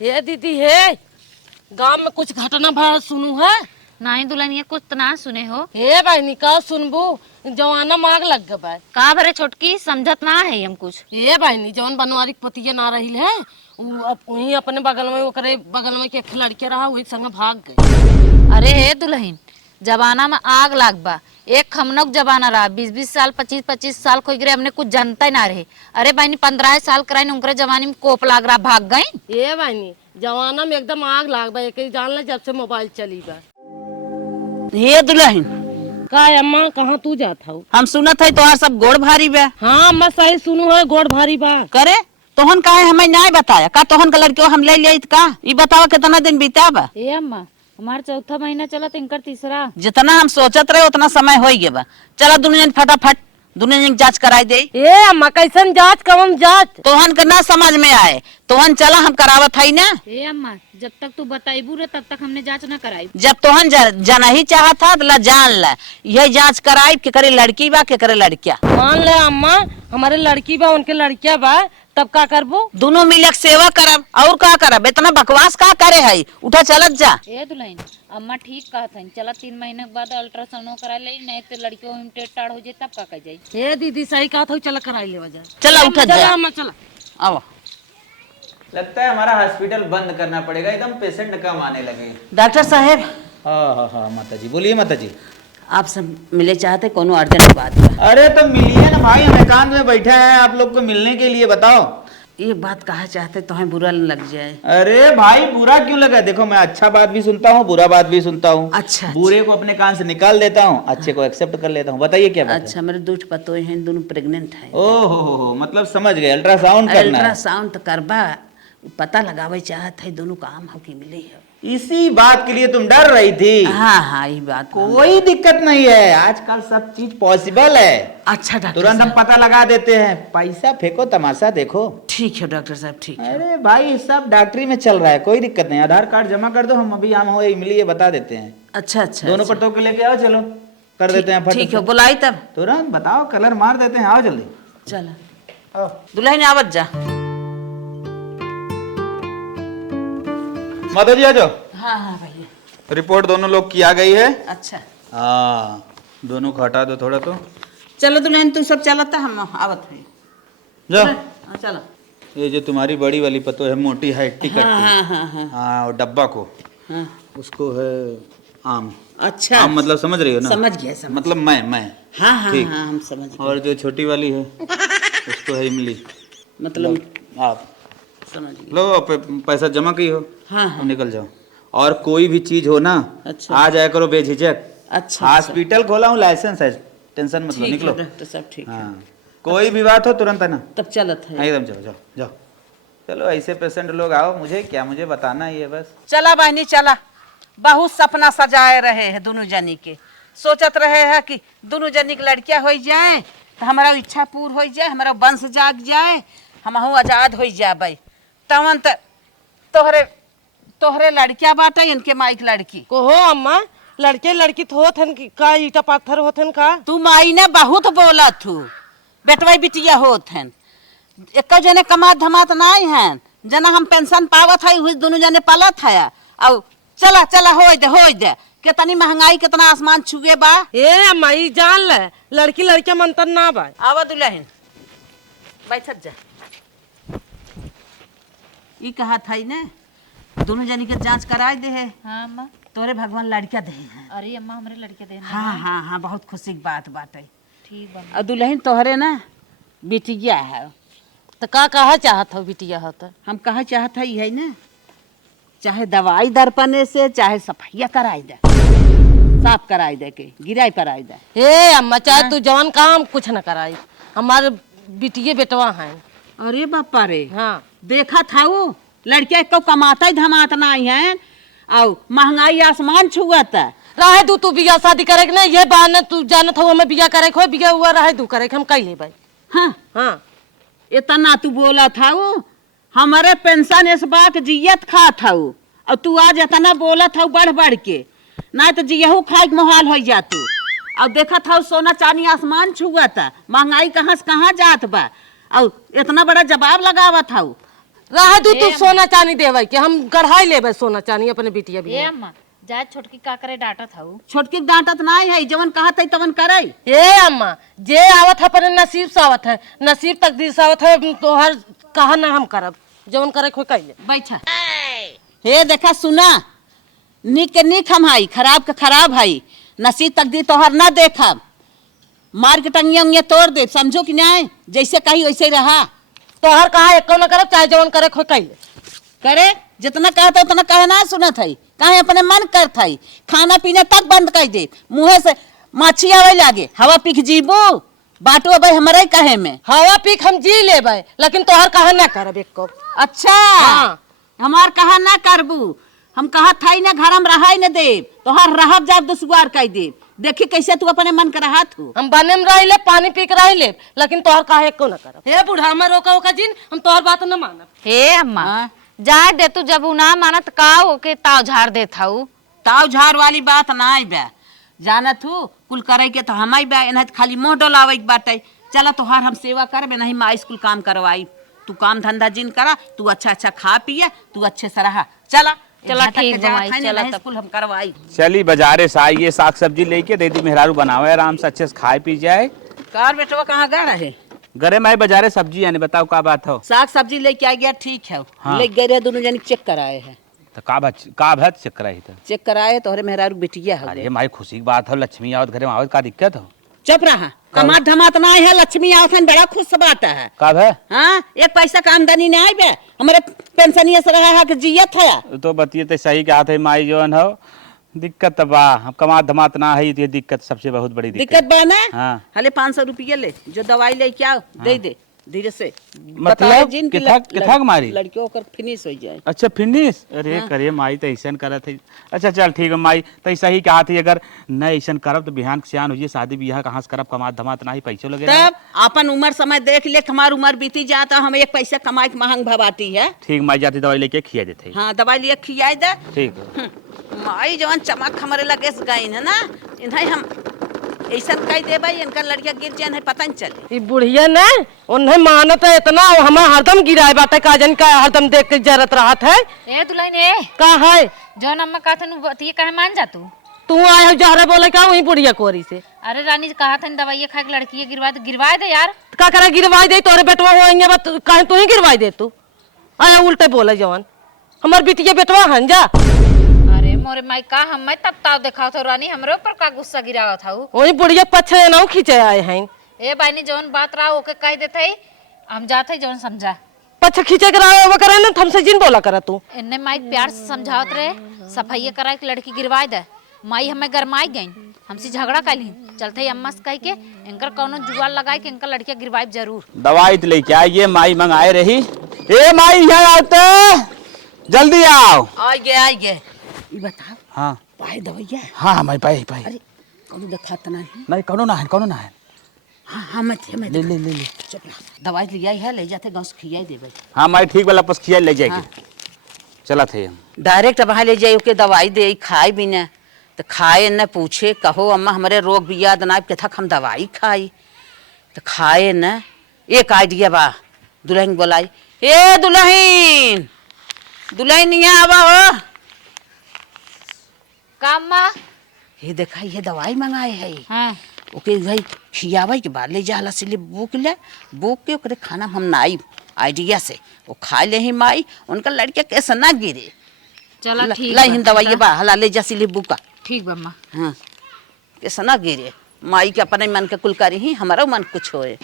ये दीदी है गांव में कुछ घटना भरा सुनू है। नहीं दुल्हनिया कुछ तो ना सुने हो। हे भाई का सुनबू जवाना मांग लग गए का भरे छोटकी समझत ना है हम कुछ। ये भाई जवन बनवारी पतिया ना रही है वही अपने बगल में ओकरे बगल में के एक लड़के रहा वही संग भाग गए। अरे हे दुल्हन जमाना में आग लाग बा। एक खमनक जमाना रहा 20-20 साल 25-25 साल खोज गए हमने कुछ जानता ही ना रहे। अरे बहनी 15 साल कराई उनके जमाने में कोप लाग रहा भाग गई। ये भाई जमाना में एकदम आग लाग बा एक जान ले जब से मोबाइल चली बा। हे दुल्हन का अम्मा कहाँ तू जाता हो? हम सुनत है तोहार सब गोड़ भारी बा। हाँ अम्मा सही सुनू है गोड़ भारी बा। करे तोहन काहे हमें नहीं बताया का तोहन का लड़के हम ले लिया का ई बतावा कितना दिन बीता बा? ए अम्मा हमार चौथा महीना चला इनकर तीसरा। जितना हम सोचत रहे उतना समय हो गया बा। चला दुनिया फटाफट दुनिया जांच कराई दे। ए अम्मा कैसन जांच कवन जांच? तोहन के ना समझ में आए तोहन चला हम करावत है ना। ए अम्मा जब तक तू बताइबू रे तब तक हमने जांच न कराई। जब तोहन जाना ही चाहत था ला जान ला यही जांच कराई के करे लड़की बा के करे लड़किया। मान ले अम्मा हमारे लड़की बा उनके लड़किया बा तब का करबो? दोनों मिलक सेवा करब और का करब इतना बकवास का करे है उठा चलत जा। ए दुल्हन अम्मा ठीक कहत हन चला 3 महीने के बाद अल्ट्रासाउंड करा ले नहीं तो लड़कियों में टेट टाड़ हो जाए तब का कह जाई। हे दीदी सही कहा था चला कराई ले वजह। चला उठा चला जा अम्मा चला। आओ लगता है हमारा हॉस्पिटल बंद करना पड़ेगा एकदम पेशेंट कम आने लगे। डॉक्टर साहब हाँ माता जी बोलिए माता जी। आप सब मिले चाहते कोनो अर्जेंट बात बा। अरे तो मिलिए ना भाई हम एकांत में बैठे हैं आप लोग को मिलने के लिए बताओ। एक बात कहा चाहते तो हमें बुरा न लग जाए। अरे भाई बुरा क्यों लगा? देखो मैं अच्छा बात भी सुनता हूँ बुरा बात भी सुनता हूँ। अच्छा बुरे को अपने कान से निकाल देता हूँ अच्छे को एक्सेप्ट कर लेता हूँ। बताइए क्या बात अच्छा मेरे 2 पतोए हैं दोनों प्रेग्नेंट है। हो मतलब समझ गए अल्ट्रासाउंड करना है। अल्ट्रासाउंड तो करबा पता लगावे चाहत है दोनों काम हो की मिली है। इसी बात के लिए तुम डर रही थी? हाँ हाँ ये बात कोई दिक्कत नहीं है आजकल सब चीज पॉसिबल है। अच्छा डॉक्टर तुरंत हम पता लगा देते हैं। पैसा फेंको तमाशा देखो। ठीक है डॉक्टर साहब ठीक है। अरे भाई सब डॉक्टरी में चल रहा है कोई दिक्कत नहीं। आधार कार्ड जमा कर दो हम अभी हम हो इमली बता देते हैं। अच्छा अच्छा दोनों पट्टों के लेके आओ चलो कर देते हैं फट ठीक से। है बुलाई तब तुरंत बताओ कलर मार देते हैं आओ जल्दी। चलो आओ। दुल्हन आवत जा। माता जी आ जाओ। हाँ हाँ भैया रिपोर्ट दोनों लोग की आ गई है। अच्छा हाँ दोनों को हटा दो थोड़ा तो। चलो दुल्हन तू सब चलता हम आवत है। जाओ हाँ चलो। ये जो तुम्हारी बड़ी वाली पतो है मोटी है टिकट हाँ हाँ हाँ हाँ हाँ और डब्बा को हाँ उसको है आम। अच्छा आम मतलब समझ रही हो ना? समझ गया समझ। मतलब मैं हाँ हाँ ठीक। हाँ हम समझ गए। और जो छोटी वाली है उसको है इमली। मतलब आप समझ गए। लो पैसा जमा की हो हाँ और हाँ निकल जाओ। और कोई भी चीज हो ना अच्छा। आ जाया करो बेझिझक। अच्छा हॉस्पिटल खोला हूँ लाइसेंस है टेंशन मत लो ठीक निकलो। है डॉक्टर साहब ठीक है। हाँ कोई भी बात हो तुरंत है ना तब चलत है। एकदम जाओ जाओ जाओ। चलो ऐसे पेशेंट लोग आओ मुझे क्या मुझे बताना ही है बस। चला बहनी चला बहुत सपना सजाए रहे हैं दोनों जनी के। सोचत रहे हैं कि दोनों जनी की लड़कियां हो जाए तो हमारा इच्छा पूर्ण हो जाए हमारा वंश जाग जाए हम आजाद हो जाए। तवन तोहरे तोहरे लड़किया बाटे इनके माइक लड़की को हो अम्मा लड़के लड़की तो होत हन का ईटा पत्थर होत हन का? तू माई ने बहुत बोला थू बेटवाई बिटिया होत हैं एक जने कमात धमात नहीं हैं जना हम पेंशन पावत है हुई दोनों जने पालत है। और चला चला हो दे कितनी महंगाई कितना आसमान छुए बा। ए अम्मा ई जान ले लड़की लड़के मंतर ना बा। आवा दुल्हन बैठत जा। ई कहा था ने दोनों जनी के जांच कराए दे है। हाँ अम्मा तोरे भगवान लड़किया दे हैं। अरे अम्मा हमरे लड़के देना। हाँ हाँ हाँ बहुत खुशी की बात बाटे। ठीक बा। और दुल्हन तोहरे ना बिटिया है तो का कहा चाहत हो बिटिया हो तो? हम कहा चाहत है ना चाहे दवाई दर्पणे से चाहे सफाइया कराई दे साफ कराई दे के गिराई कराई दे। हे अम्मा चाहे तू जवान काम कुछ न कराई हमारे बिटिये बेटवा हैं। अरे बापा रे हाँ देखा था वो लड़किया को कमाता ही धमाता नहीं है और महंगाई आसमान छुआत है। रहे दू तू बिया शादी करे ना ये बहाने तू जानत हो हमें बिया करे हो बिया हुआ रहे दू करे हम कह ले भाई। हाँ हाँ इतना तू बोला था वो हमारे पेंशन इस बात जियत खा था वो और तू आज इतना बोला था बढ़ बढ़ के ना तो जियहू खाए मोहाल हो जा तू। और देखा था सोना चांदी आसमान छुआ था महंगाई कहाँ से कहाँ जात बा और इतना बड़ा जवाब लगावा था। रहा तू सोना चांदी देवे के हम गढ़ाई लेबे सोना चांदी अपने बिटिया भी। ए अम्मा जा छोटकी का करे डांटत हऊ। छोटकी डांटत ना है, जवन कहत है तवन करे। ए अम्मा जे आवत है अपने नसीब से आवत है, नसीब तकदीर से आवत है, तोहर कहा ना हम करब, जवन करे खोई कइले। बैठा हे देखा सुना, निक के निक हम हाई, खराब के खराब हाई, नसीब तकदीर तोहर ना देखब, मार के टंगिया उंगिया तोड़ दे, समझो कि नहीं, जैसे कही वैसे रहा। तोहर कहा एको न करब, चाहे जवन करे खोई कइले। करे जितना कहता उतना कहे ना सुनत है, कहे अपने मन करत है, खाना पीना तक बंद कर दे, मुँहे से माछी आवे लागे, हवा पीक जीबू बाटो अब हमारे कहे में। हवा पीक हम जी लेबे, लेकिन तोहर कहा ना करब एको। अच्छा हाँ। हमार कहा ना करबू, हम कहा था ना घर में रहा न देव, तोहर रहब जाब दुसुआर कह देव, देखी कैसे तू अपने मन कर रहा तू। हम बने में रह ले, पानी पी के रह ले, लेकिन तोहर कहा एको न करब। हे बूढ़ा में रोका ओका जिन, हम तोहर बात न मानब। हे अम्मा हाँ? जा दे तू, जब उ ना मानत का ओके ताव झाड़ देत हऊ। ताव झाड़ वाली बात ना आई बे, जानत हूँ कुल करे के तो हम आई बे, एनाहित खाली मुंह डोलावे के बाटे। चला तोहार हम सेवा करबे, नहीं माँ स्कूल काम करवाई, तू काम धंधा जिन करा, तू अच्छा अच्छा खा पिए, तू अच्छे से रहा। चला चला ठीक बा माई, चला तब। स्कूल हम करवाई। चली बाजारे से आई, ये साग सब्जी लेके दे दी, मेहरारू बनावे आराम से अच्छे से खाए पी जाए। कार बेटवा कहाँ गया रहे? गरे माई बाजारे सब्जी आने, बताओ का बात हो। साग सब्जी लेके आ गया, ठीक है। हाँ। ले गए रहे, दोनों जन चेक कराए हैं। तो का भत चेक कराई था। चेक कराए तो मेहरारू बिटिया है। अरे माई खुशी की बात हो, लक्ष्मी आवत घरे में आवत, का दिक्कत हो। चुप रहा, कमात धमात ना है, लक्ष्मी आवत बड़ा खुश बात है। कब है? हाँ, एक पैसा का आमदनी नहीं बे, हमारे पेंशनिया से रहा है कि जियत है। तो बतिए तो सही क्या है माई, जोन हो दिक्कत बा, हम कमात धमात ना है, ये दिक्कत सबसे बहुत बड़ी दिक्कत बना। हाँ। हले 500 रुपया ले, जो दवाई ले क्या दे दे धीरे से। मतलब किथक मारी लड़कियों का फिनिश हो जाए। अच्छा फिनिश। अरे हाँ। करे माई तो ऐसा करत है। अच्छा चल ठीक है माई, तो सही कहा थी, अगर न ऐसा करब तो बिहान सियान हो, शादी ब्याह कहाँ से करब, कमात धमात ना ही पैसों लगे। तब अपन उम्र समय देख ले, हमारी उम्र बीती जाता, हम एक पैसा कमाए के महंग भवाती है। ठीक माई, जाती दवाई लेके खिया देते। हाँ, दवाई लिए खियाई दे। ठीक माई जवान चमक हमारे लगे गई है ना, इन्हें हम ऐसा कह दे भाई, इनका लड़किया गिर जाए पता नहीं चले। ई बुढ़िया ने उन्हें मानत है इतना, हम हरदम गिराए बाटे, काजन का हरदम देख के जरत रहत है। ए दुल्हन ए का है जो अम्मा का थन बतिए कहे मान जा तू आए हो जहरा बोले का वही बुढ़िया कोरी से। अरे रानी कहा था दवाई खाए के लड़की गिरवा दे यार। का करे गिरवाई दे, तोरे बेटवा हो कहे तू ही गिरवाई दे, तू आया उल्टे बोले जवान, हमार बिटिया बेटवा हन जा। अरे मोरे माई का हम तब ताव देखा था रानी, हमरे ऊपर का गुस्सा गिरावा था वही बुढ़िया पछे ना खींचे आए हैं। ए बानी जवन बात रहा ओके कह देते, हम जाते जवन समझा पछे खींचे के रहा वो करे ना, हमसे जिन बोला करा तू। इन्ने माई प्यार से समझावत रहे, सफाई करा के लड़की गिरवाई दे। माई हमें गरमाई गई, हमसे झगड़ा कैली, चलते अम्मा से कह के इनकर कौनो जुगाड़ लगाए कि इनका लड़किया गिरवाई जरूर। दवाई तो लेके आइए, माई मंगाए रही। ए माई यहाँ आते, जल्दी आओ। आ गए ये बताओ। हाँ पाए दवाइया। हाँ माई पाई पाई। अरे कौन दिखाता नहीं? नहीं कौनो ना है। हाँ हाँ मैं ले ले ले ले। चुप रहा, दवाई लिया है, ले जाते गाँव से खिया देवे। हाँ माई ठीक वाला पस खिया ले जाएगी। हाँ। चला थे डायरेक्ट वहाँ ले जाए के दवाई दे, खाए भी न तो खाए न पूछे, कहो अम्मा हमारे रोग भी याद ना के थक हम दवाई खाई तो खाए न। एक आइडिया बा, दुल्हन बोलाई, ए दुल्हन दुल्हन यहाँ आवा हो। काम्मा ये देखा ये दवाई मंगाए है। हाँ। ओके भाई खियावे के बाद ले जाला से ले बुक के ओकरे खाना हम नाई आइडिया से वो खा ले ही माई, उनका लड़के कैसे ना गिरे। चला ठीक ला हिंद दवाई बा हला ले जा सिले बुका। ठीक बम्मा। हाँ कैसे ना गिरे, माई के अपने मन के कुल करी ही, हमारा मन कुछ होए।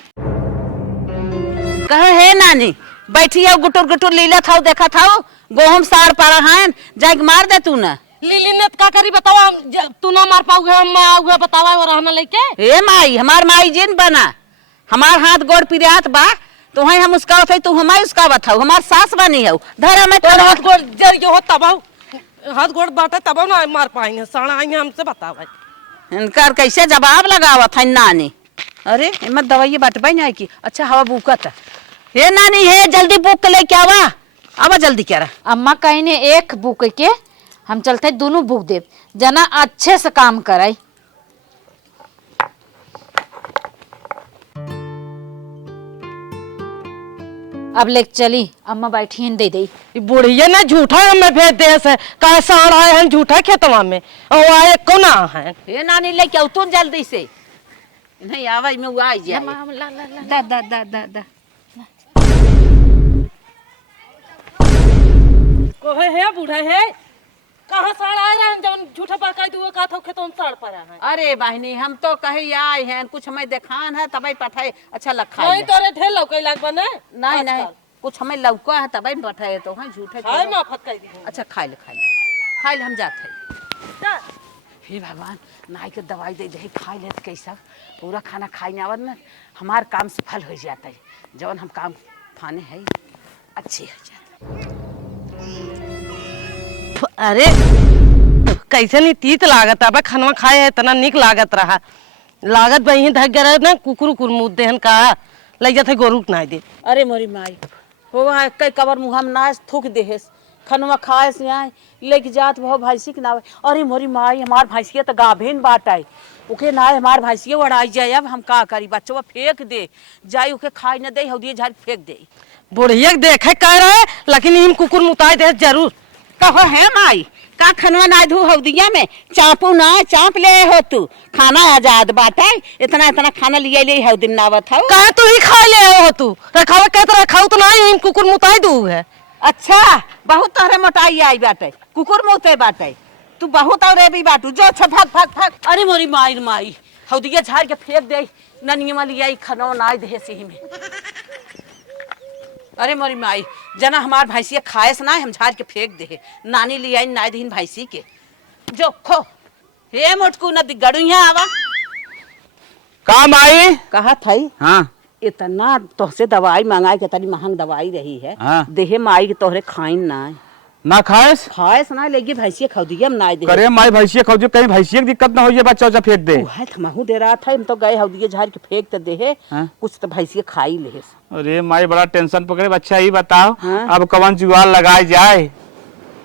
कहे है नानी बैठी है, गुटुर गुटुर लीला था, देखा था गोहम सार पारा है, जाके मार दे तू ना। लीली ने का करी बतावा, तू ना मार पाऊगे, हम आऊगे बतावा और हम लेके। हे माई हमार माई जिन बना, हमार हाथ गोड़ पिरियात बा, तो है हम उसका उठाई, तू हमारी उसका बताओ, हमार सास बनी है धरा में और हाथ गोड़ जर के हो तबाऊ, हाथ गोड़ बाटे तब ना मार पाएंगे, साड़ा आएंगे हमसे बतावा। इनकार कैसे जवाब लगावा था नानी। अरे हिम्मत दवाई बटवाई नहीं की। अच्छा हवा बुकत हे नानी, हे जल्दी बुक ले क्या आवा, आवा जल्दी क्या रहा। अम्मा कहीं ने एक बुक के हम चलते दोनों बुक दे, जना अच्छे से काम कराई। अब लेक चली अम्मा बैठी हैं दे दे। ई बुढ़िया ना झूठा हमें भेज दे से का साड़ आए हैं झूठा खेतवा में और आए को ना है। हे नानी लेके आओ तुम जल्दी से नहीं आवाज में वो आ जाए। दा दा दा दा दा को है बूढ़ा है कहाँ साड़ आए रहे हैं जब झूठा पका दुआ का था खेतों में साड़ पड़ा है। अरे बहनी हम तो कहे आए हैं कुछ हमें देखान है तभी पठाए अच्छा लखा नहीं तोरे ढेर लौके लाग बने नहीं नहीं कुछ हमें लौका है तभी पठाए तो हैं झूठे हाय ना फटकाई दी। अच्छा खा ले हम जाते हैं। हे भगवान नाई के दवाई दे दे खा ले तो कैसा पूरा खाना खाई ना ना हमार काम सफल हो जाता है जवन हम काम खाने है अच्छे हो जाते। अरे कैसे नहीं तीत लागत अब खाना खाए है इतना निक लागत रहा लागत वही धक गए ना कुकुर कुरमुद देहन का लग जाते गोरू ना दे। अरे मोरी माई हो कई कबर मुँह हम ना थूक दे खनवा खाए से आए लेके जात भो भैंसी के नावे। अरे मोरी माई हमार भैंसिया तो गाभिन बाट आई उके नाय हमार भैंसिया उड़ाई जाए अब हम का करी बच्चों फेंक दे जाई उके खाई न दे हौदिए झाड़ फेंक दे। बुढ़िया देखे कह रहे लेकिन इन कुकुर मुताई दे जरूर कहो है माई का खनवा ना धू हौदिया में चापू ना चाप ले हो तू खाना आजाद बाटा इतना इतना खाना लिए ले हौदी नावत हो कहा तू ही खा ले हो तू रखावे कहते रखाऊ तो नहीं इन कुकुर मुताई दू है। अच्छा बहुत तोहरे मोटाई आई बाटे कुकुर मुते बाटे तू बहुत और भी बाटू जो छ भाग भाग भाग। अरे मोरी माई माई हौदिया झाड़ के फेंक दे ननिया लिया खनवा ना दे सही में। अरे मोरी माई जना हमार भैंसिया खाए से ना हम झाड़ के फेंक दे नानी लिया ना दीन भैंसी के जो खो हे मोटकू न गड़ू यहाँ आवा काम आई कहा थई हाँ इतना तोहसे दवाई मंगाई के तनी महंग दवाई रही है हाँ। देहे माई के तोहरे खाइन ना ना खाएस खाए से ना लेगी भैंसिया खौदिया में ना दे करे माई भैंसिया खाओ कहीं भैंसिया की दिक्कत ना हो ये बच्चा फेंक दे। है थमहू दे रहा था हम तो गए हौदिया झाड़ के फेंक तो देहे हाँ। कुछ तो भैंसिया खाई ले। अरे माई बड़ा टेंशन पकड़े बच्चा ही बताओ हाँ। अब कवन जुआल लगाए जाए।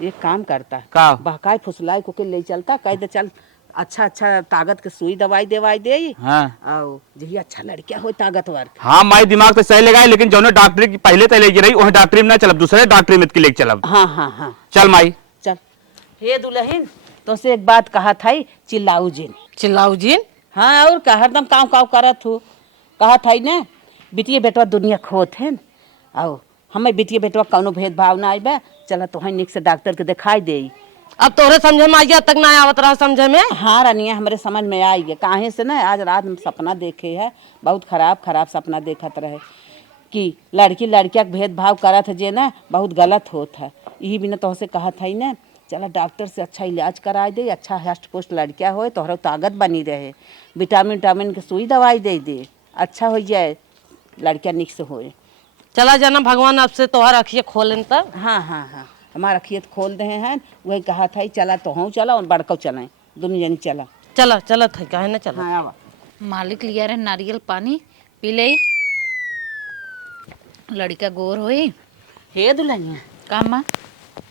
एक काम करता का बहकाई फुसलाई को के ले चलता कह दे चल अच्छा अच्छा ताकत के सुई दवाई देवाई दे हाँ आओ जही अच्छा लड़किया हो ताकतवर। हाँ माई दिमाग तो सही लगाए लेकिन जो डॉक्टरी की पहले तो लेगी रही वही डॉक्टरी में ना चलब दूसरे डॉक्टरी में लेके चलब। हाँ हाँ हाँ चल माई चल। हे दुल्हन तो से एक बात कहा था चिल्लाऊ जिन चिल्लाऊ जी हाँ और का हरदम काम काव करत हूँ कहा था ना बिटिया बेटवा दुनिया खोत है आओ हमें बिटिया बेटवा कौनो भेदभाव ना आईबा चला तो निक से डॉक्टर के दिखाई दे। अब तोरे समझे में आइया तक ना आवत रहा समझे में। हाँ रानिया हमारे समझ में आई है काहे से ना आज रात में सपना देखे है बहुत खराब खराब सपना देखत रहे कि लड़की लड़किया के भेदभाव करत है जे ना बहुत गलत होत है यही बिना तो से कहा था ना चला डॉक्टर से अच्छा इलाज करा दे अच्छा हष्ट पुष्ट लड़किया हो तोहरा ताकत बनी रहे विटामिन विटामिन के सुई दवाई दे दे अच्छा हो जाए लड़किया निक से होए। चला जाना भगवान अब से तोहर अखिए खोलन तब। हाँ हाँ हाँ हमारा खेत खोल दे हैं वही कहा था चला तो हूँ चला और बड़का चलाएं दोनों जनी चला चला चला था कहे ना चला। हाँ आवा मालिक लिया रहे नारियल पानी पी ले लड़का गोर होई। हे दुल्हनिया का अम्मा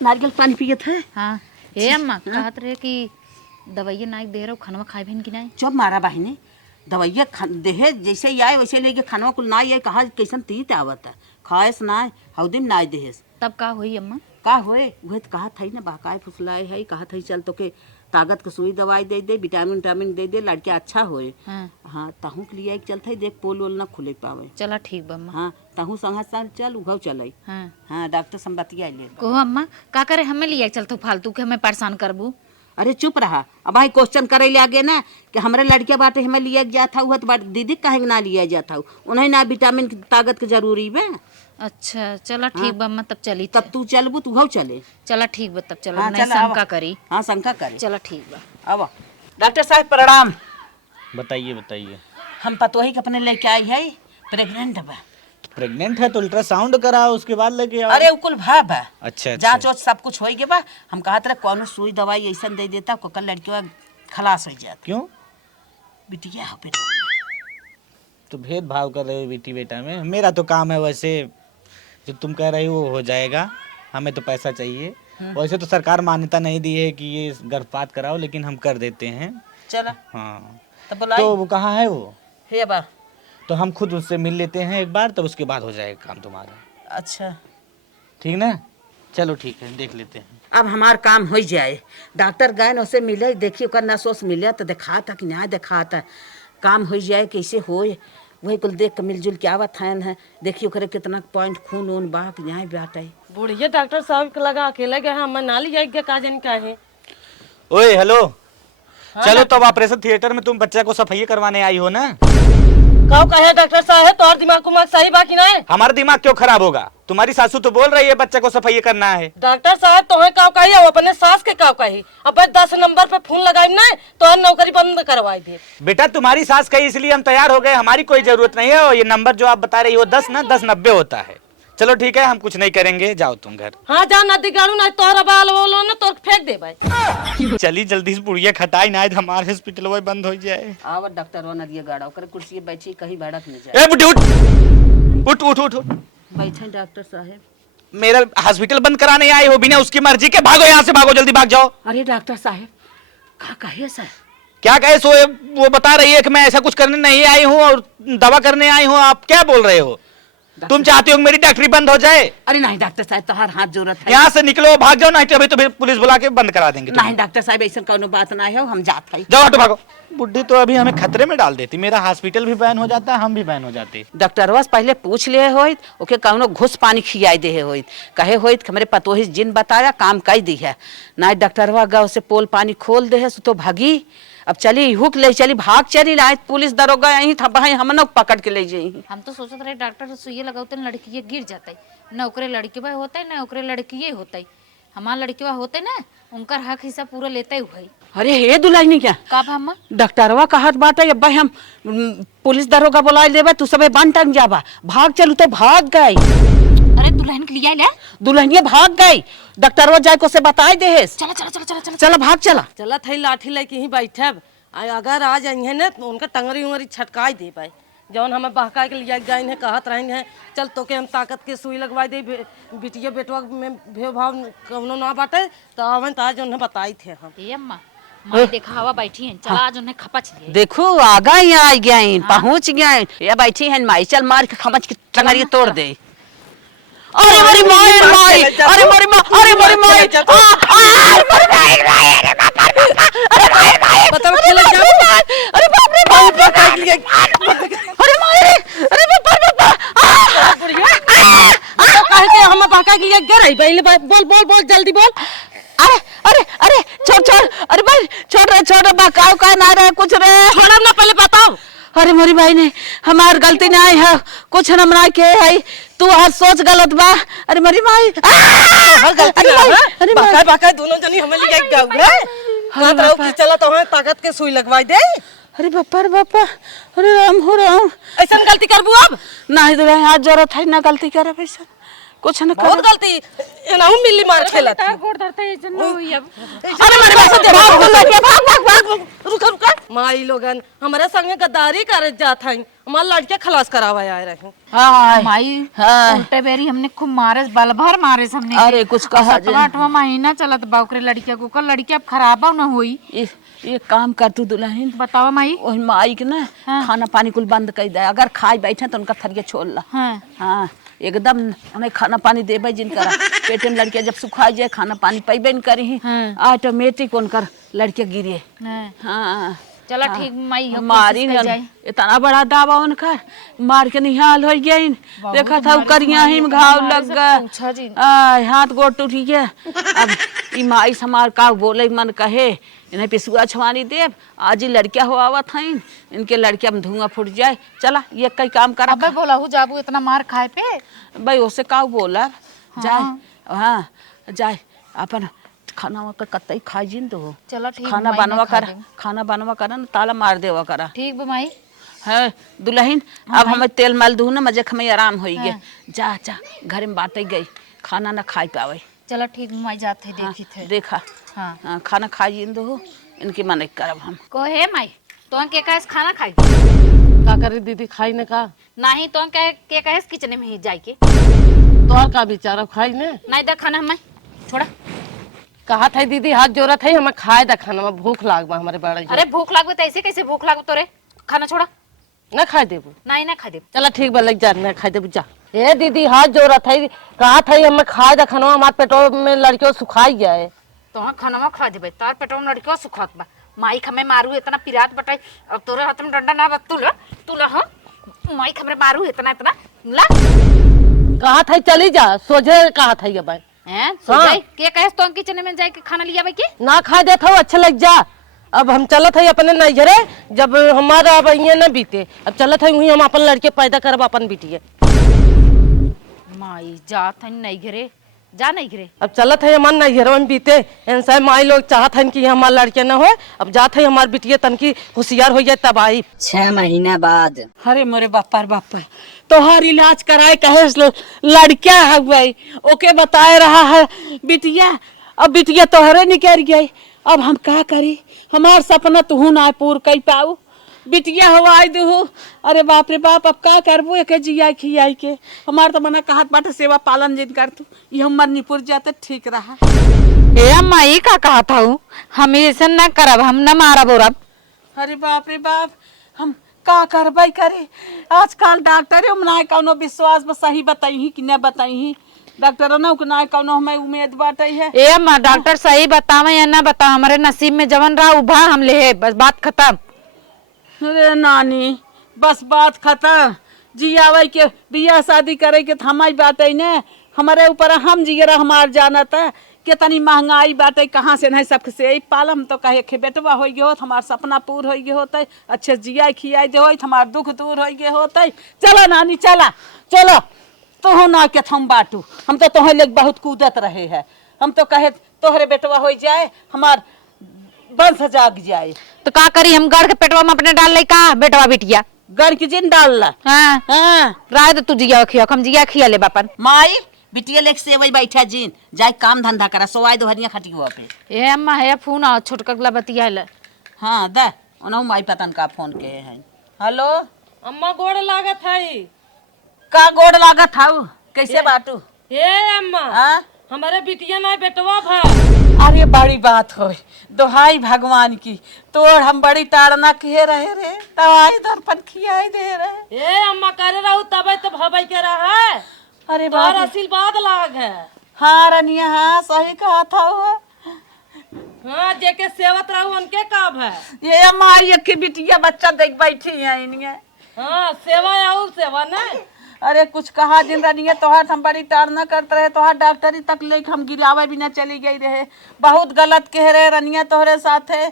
नारियल पानी पिए थे। हाँ हे अम्मा कहत रहे कि दवाइया नाई दे रहो खनवा खाए भी कि नहीं। चुप मारा बहने दवाइया देहे जैसे ही आए वैसे लेके खानवा कुल ना आए कहा कैसन तीत आवत है खाए से ना हौदिन ना देहेस तब का हुई अम्मा का होए वह तो कहा था ना बहकाए फुसलाए है कहा था चल तो के ताकत के सुई दवाई दे दे विटामिन विटामिन दे दे लड़किया अच्छा होए। हाँ हाँ तहू के लिए चलते देख पोल वोल ना खुले पावे। चला ठीक बा अम्मा। हाँ तहू संगा साल चल उघाव चल। हाँ हाँ डॉक्टर संबतिया ले को अम्मा का करे हमें लिया चलतो फालतू के हमें परेशान करबू। अरे चुप रहा अब भाई क्वेश्चन करे ले आगे ना कि हमारे लड़किया बाटे हमें लिया जाता हुआ तो दीदी कहे ना लिया जाता हूँ उन्हें ना विटामिन की ताकत के जरूरी बे। अच्छा चला ठीक बा अम्मा तब चली तब तू चलबू तू घाव चले। चला ठीक बा तब चलो हाँ, नहीं चला, शंका आवा। करी। हाँ शंका करे चला ठीक बा अब डॉक्टर साहब प्रणाम। बताइए बताइए। हम पतोही के अपने लेके आई है प्रेग्नेंट बा। प्रेग्नेंट है तो अल्ट्रासाउंड कराओ उसके बाद लेके आओ। अरे उकुल भा बा अच्छा जांच वाच सब कुछ हो गया बा हम कहा था कौन सुई दवाई ऐसा दे देता को कल लड़की खलास हो जाता क्यों बिटिया हो तो भेदभाव कर रहे हो बेटी बेटा में। मेरा तो काम है वैसे जो तुम कह रही हो वो जाएगा हमें तो पैसा चाहिए। वैसे तो सरकार मान्यता नहीं दी है कि ये गर्भपात कराओ लेकिन हम कर देते हैं। चला हाँ तब बुलाई तो वो कहाँ है वो हे बा तो हम खुद उससे मिल लेते हैं एक बार तब उसके बाद हो जाएगा काम तुम्हारा। अच्छा ठीक ना? चलो ठीक है, देख लेते हैं। अब हमार काम हो जाए। डॉक्टर गए न उसे मिले, देखिए ओकर नस वस मिले तो देखा था कि नहीं देखा था, काम हो जाए कैसे होए वही कुल देख के मिलजुल के आवत है। देखिए ओकरे कितना पॉइंट खून ऊन बा कि नहीं बाटे। बुढ़िया डॉक्टर साहब के लगा अकेले गए हम ना लिया गया का जन का है। ओए हेलो, चलो तब ऑपरेशन थिएटर में तुम बच्चा को सफाई करवाने आई हो ना? कहो कहे डॉक्टर साहब तो और दिमाग कुमाग सही बाकी ना है। हमारा दिमाग क्यों खराब होगा? तुम्हारी सासू तो बोल रही है बच्चे को सफाई करना है। डॉक्टर साहब तो है काव कही अपने सास के काव कही अब 10 नंबर पे फोन लगाई ना तो नौकरी बंद करवाई दे। बेटा तुम्हारी सास कही इसलिए हम तैयार हो गए, हमारी कोई जरूरत नहीं है। और ये नंबर जो आप बता रही हो 10 ना 1090 होता है। चलो ठीक है, हम कुछ नहीं करेंगे, जाओ तुम घर। हाँ जा नदी गाड़ू ना तोहरा बाल बोलो ना तो फेंक दे भाई। चली जल्दी से बुढ़िया खटाई ना हमारे हॉस्पिटल वो बंद हो जाए। आवत डॉक्टर वो नदिया गाड़ा ओकर कुर्सी बैठी कहीं भड़क नहीं जाए। ए बुढ़ी उठ उठ उठ उठ उठ। बैठे डॉक्टर साहब। मेरा हॉस्पिटल बंद कराने आई हो बिना उसकी मर्जी के? भागो यहाँ से, भागो जल्दी भाग जाओ। अरे डॉक्टर साहब का कहिए सर? क्या कहे सो? वो बता रही है कि मैं ऐसा कुछ करने नहीं आई हूँ और दवा करने आई हूँ। आप क्या बोल रहे हो? तुम चाहती हो मेरी डॉक्टरी बंद हो जाए? अरे नहीं डॉक्टर साहब तुम्हार हाथ जरूरत है। यहाँ से निकलो, भाग जाओ, नहीं तो अभी तो पुलिस बुला के बंद करा देंगे। नहीं डॉक्टर साहब ऐसा कोनो बात ना है, हम जात है। जाओ हटो भागो। बुढ़ी तो अभी हमें खतरे में डाल देती, मेरा हॉस्पिटल भी बैन हो जाता, हम भी बैन हो जाते। डॉक्टरवा से पहले पूछ लिए होइत ओके कौनो घुस पानी खियाई दे होइत कहे होइत कि हमरे पतोही जिन बताया काम कई दी है ना। डॉक्टरवा गाँव से पोल पानी खोल दे है तो भागी। अब चली हुक ले चली भाग चली लाए पुलिस दरोगा यहीं था भाई हम लोग पकड़ के ले जाई। हम तो सोचत रहे डॉक्टर सुइया लगाते लड़की गिर जाते न ओकरे लड़की बा होते न ओकरे लड़की होते हमार लड़की होते ना उनकर हक हिस्सा पूरा लेते हुए। अरे हे दुल्हनी क्या का भामा डॉक्टरवा कहत बाटे अब भाई हम पुलिस दरोगा बुला लेबे तू सबे बन टंग जाबा। भाग चलू तो भाग गई। अरे दुल्हन के लिया ले दुल्हनिया भाग गई। डॉक्टरवा जाए को से बताए दे है। चला चला चला चला चला चला भाग चला। चला थई लाठी लेके ही बैठे अगर आ जाइए ना तो उनका टंगरी उंगरी छटकाई दे पाए जौन हमें बहका के लिया गए हैं कहत रहे हैं चल तो के हम ताकत के सुई लगवाई दे बिटिया बेटवा में भेव भाव कौनो ना बाटे तो आवन तो आज उन्हें बताई थे हम। ए अम्मा माई देखा हवा बैठी है चला आज उन्हें खपच लिए। देखो आगा ही आ गए पहुंच गए ये बैठी है माई चल मार के खमच के टंगरी तोड़ दे। अरे मेरी माई माई अरे मेरी माँ अरे मेरी माई बताओ खेले जाओ। अरे बाप रे बाप अरे माई अरे बाप कहे के हम बहका के लिए गए पहले बोल बोल बोल जल्दी बोल। अरे अरे अरे छोड़ छोड़ अरे भाई छोड़ बकाओ का ना रहे कुछ रे छोड़ो ना पहले बताओ। अरे मोरी भाई ने हमार गलती ना है कुछ न मना के है तू हर सोच गलत बा। अरे मोरी भाई गलती ना है अरे बहका बहका दोनों जनी हमें लिए गए है हाथ रहो कि चला तो हमें ताकत के सुई लगवाई दे। अरे बापा अरे राम हो राम ऐसा गलती करबू अब नहीं तो हाथ जरूरत है ना गलती करे पैसा कुछ न बहुत गलती एनाहू मिली मार खेलत गोड़ धरते ऐसे न होई अब। अरे मेरे पास भाग रुका माई लोगन हमारे संगे गद्दारी करे जात हैं हमार लड़के खलास करावा आए रहे। हां माई उल्टे बेरी हमने खूब मारे बल भर मारे हमने। अरे कुछ कहा 7वां महीना चलत बा ओकरे लड़किया को लड़की अब खराब न होई। ये काम कर तू दुल्हन बताओ माई ओह माई के ना खाना पानी कुल बंद कर दे अगर खाई बैठे तो उनका थरिया छोड़ ला। हाँ एकदम उन्हें खाना पानी देबे जिनका पेट में लड़कियां जब सुखा जाए खाना पानी पैबे न करी ऑटोमेटिक उनकर लड़कियां गिरे। हाँ चला ठीक माई मारी इतना बड़ा दावा उनका मार के निहाल हो गई देखा था करिया ही में घाव लग गया हाथ गोड़ टूट गया। अब ई माई समार का बोले मन कहे इन्हें पिसुआ छवानी देव आज ही लड़कियां हो आवत हैं इनके लड़कियां में धुआं फूट जाए। चला ये कई काम करा अबे बोला हूँ जाबू इतना मार खाए पे भाई उससे का बोला जाए। हाँ जाए अपन खाना कतई खाई जिन तो चलो ठीक खाना बनवा कर ना ताला मार देवा करा ठीक भाई है दुल्हन। अब हमें तेल मल दू ना मजे हमें आराम हो गया। जा जा घर में बाटे गई खाना ना खाई पावे। चलो ठीक माई जाते देखी थे देखा हाँ खाना खाई जिन दो इनकी मन करब हम को है माई तो के कहे खाना खाई का करे दीदी खाई ने का नहीं तो के कहे किचन में ही जाए के तो का बेचारा खाई ने नहीं दा खाना हमें छोड़ा कहा था दीदी हाथ जोरत है हमें खाए दा खाना में भूख लाग बा हमारे बड़ा। अरे भूख लागबे तो ऐसे कैसे भूख लागबे तोरे खाना छोड़ा ना खाए देबू नहीं ना खा दे। चला ठीक बा लग जा ना खाए देबू जा ए दीदी हाथ जोड़त है, कहा था हमें खाए दखनवा हमारे पेटो में लड़कियों सुखाई जाए। तो खानवा खा देबे तार पेटवा में लड़कियों सुखत बा। माई हमें मारू इतना पिरात बटाई, अब तोरे हाथ में डंडा ना बा, तू ला हां माई हमें मारू इतना इतना ला। कहा था चली जा, सोझे कहा था ये भाई हैं सोचाई के कहे तो किचन में जाके खाना लिया बे के ना खा देता हूँ अच्छा लग जा। अब हम चलत है अपने नैहरे, जब हमारा अब ये न बीते, अब चलत है वही हम अपन लड़के पैदा करब अपन बिटिया। माई जात है नहीं घरे जा नहीं घरे। अब चलत है हमारे नैहर में बीते, ऐसा माई लोग चाहत है कि हमारे लड़के न हो, अब जात है हमारे बिटिया तनकी होशियार हो जाए तब आई। 6 महीना बाद अरे मोरे बापा रे बापा, तोहार इलाज कराए कहे लड़का है भाई, ओके बताए रहा है बिटिया, अब बिटिया तोहरे निकल गई, अब हम का करी? हमार सपना तू ना पूर कर पाऊ, बिटिया हवाई दू। अरे बाप रे बाप, अब का करबो? एक जिया खियाई के हमार तो मना कहत बाटे सेवा पालन जिन कर तू, ये हम मरनीपुर जाते ठीक रहा। ए अम्मा ये का कहा था हम ऐसा ना करब, हम ना मारब औरब। अरे बाप रे बाप, हम का करबई करे? आजकल डॉक्टर ना कौनो विश्वास बस सही बताई कि न बताई, डॉक्टर ना ना कौनो हमें उम्मीद बाटे है। ए अम्मा डॉक्टर सही बतावे या ना बतावे, हमारे नसीब में जवन रहा उभा हम ले, बस बात खत्म। अरे नानी बस बात खत्म, जियावे के बियाह शादी करे के हमारी बात है न, हमारे ऊपर हम जियरा हमार जानत है कितनी महंगाई बाटे, कहाँ से नहीं सब से यही पालम तो कहे खे बेटवा हो गए होत, हमार सपना पूर हो गए होते, अच्छे जिया खियाई दे होत, हमार दुख दूर हो गए होते। चलो नानी चला चलो, तो ना के थम बाटू, हम तो तोहरे लेके बहुत कूदत रहे हैं, हम तो कहे तोहरे बेटवा हो जाए, हमार बंश जाग जाए। तो का करी हम गढ़ के पेटवा में अपने डाल ले का बेटवा बिटिया घर की जिन डाल ला। हाँ हाँ राय तो तू जिया खिया, हम जिया खिया ले बापन। माई बिटिया लेके सेवई बैठा जिन जाए काम धंधा करा, सोवाई दोहरिया खटिया पे। ए अम्मा है फोन आ छोटका गला बतिया ले। हाँ दा ओना माई पतन का फोन के है। हेलो अम्मा गोड़ लागत है। का गोड़ लागत हाउ, कैसे बाटू? ए अम्मा हाँ हमारे बिटिया ना बेटवा भा। अरे बड़ी बात हो, दोहाई भगवान की, तोड़ हम बड़ी ताड़ना किए रहे रे, दवाई दर्पण खियाई दे रहे। ए अम्मा करे रहू तब तो भबई के रहा है, अरे तोहर बाप, आशीर्वाद लाग है। हाँ रनिया हाँ सही कहा था वो। हाँ जेके सेवत रहू उनके काम है। ये हमारी अक्की बिटिया बच्चा देख बैठी है इन्हें। हाँ सेवा और सेवा नहीं। अरे कुछ कहा दिन रनिया, तोहार हम बड़ी ताड़ना करते रहे, तोहार डॉक्टरी तक लेके हम गिरावे भी ना चली गई रहे, बहुत गलत कह रहे रनिया तोहरे साथे।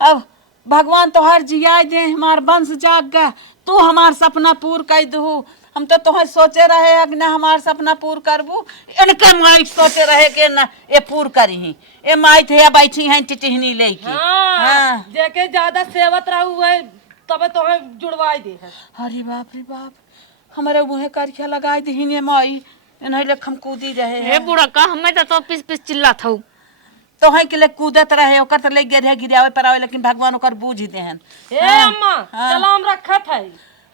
अब भगवान तोहार जिया दे, हमार वंश जाग गया, तू हमार सपना पूर कर दू। हम तो तोहर सोचे रहे अग ना हमार सपना पूर करबू, इनके माई सोचे रहे के ना ये पूर करी, ये माई थे बैठी हैं टिटहनी लेके। हाँ जेके ज्यादा सेवत रहू है तब तो जुड़वाई दे है। अरे बाप रे बाप, हमारे मुँह करखिया लगाई दी माई, इन्हें लेख हम कूदी रहे ए बूढ़ा का हमें तो पिस पिस चिल्ला था तो है के ले कूदत रहे, ओकर तो ले गिर गिरावे पर आवे, लेकिन भगवान ओकर बूझ दे हैं। ए अम्मा सलाम रखत है।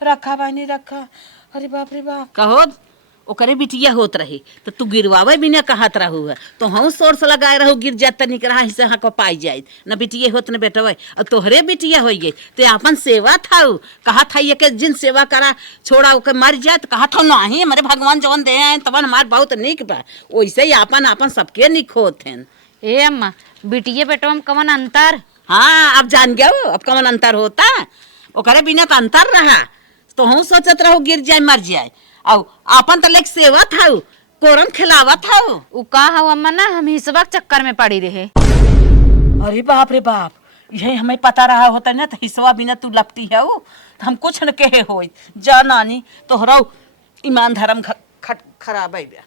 रखा भाई नहीं रखा। अरे बाप रे बाप, कहो ओकरे बिटिया होत रही तो तू गिरवावे भी ना कहत रहू है, तो हम सोर्स लगाए रहू गिर जात निक रहा हिस्से हाँ को पाई जाए न बिटिया होत न बेटवे, और तोहरे बिटिया हो गई तो अपन सेवा था, कहा था ये के जिन सेवा करा छोड़ा ओके मर जाए, तो कहा था नहीं हमारे भगवान जवन दे हैं तवन हमार बहुत निक बा, वैसे ही अपन अपन सबके निक होत हैं। ए अम्मा बिटिया बेटवा में कवन अंतर? हाँ अब जान गया वो, अब कवन अंतर होता, ओकरे बिना तो अंतर रहा, तो हम सोचत रहो गिर जाए मर जाए, और अपन तो लेक सेवा था, कोरम खिलावा था। उ का हो अम्मा ना हम हिसबा के चक्कर में पड़ी रहे। अरे बाप रे बाप, यही हमें पता रहा होता ना तो हिस्सा बिना तू लपटी है वो, तो हम कुछ न कहे हो। जा नानी तोहरा ईमान धर्म खराब है।